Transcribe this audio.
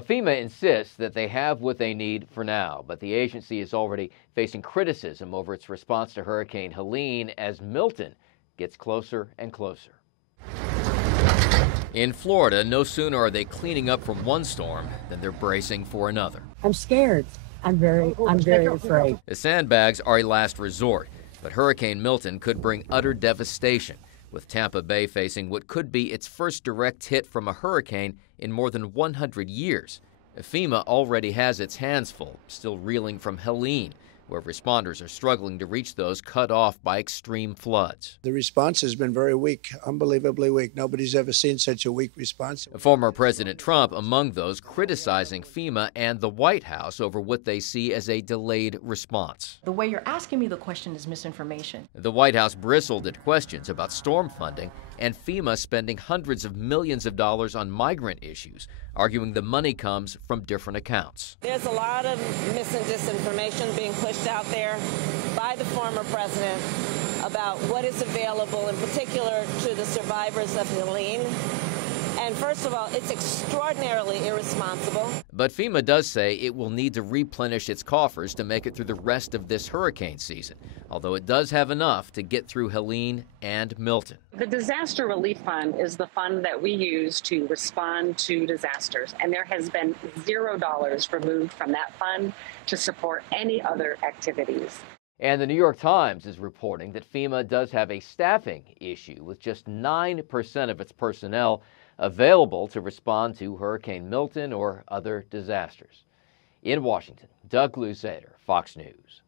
FEMA insists that they have what they need for now, but the agency is already facing criticism over its response to Hurricane Helene as Milton gets closer and closer. In Florida, no sooner are they cleaning up from one storm than they're bracing for another. I'm scared. I'm very afraid. The sandbags are a last resort, but Hurricane Milton could bring utter devastation, with Tampa Bay facing what could be its first direct hit from a hurricane in more than 100 years. FEMA already has its hands full, still reeling from Helene, where responders are struggling to reach those cut off by extreme floods. The response has been very weak, unbelievably weak. Nobody's ever seen such a weak response. Former President Trump among those criticizing FEMA and the White House over what they see as a delayed response. The way you're asking me the question is misinformation. The White House bristled at questions about storm funding and FEMA spending hundreds of millions of dollars on migrant issues, arguing the money comes from different accounts. There's a lot of mis and disinformation being pushed out there by the former president about what is available, in particular to the survivors of Helene. And first of all, it's extraordinarily irresponsible. But FEMA does say it will need to replenish its coffers to make it through the rest of this hurricane season, although it does have enough to get through Helene and Milton. The Disaster Relief Fund is the fund that we use to respond to disasters, and there has been $0 removed from that fund to support any other activities. And the New York Times is reporting that FEMA does have a staffing issue, with just 9% of its personnel available to respond to Hurricane Milton or other disasters. In Washington, Doug Luzader, Fox News.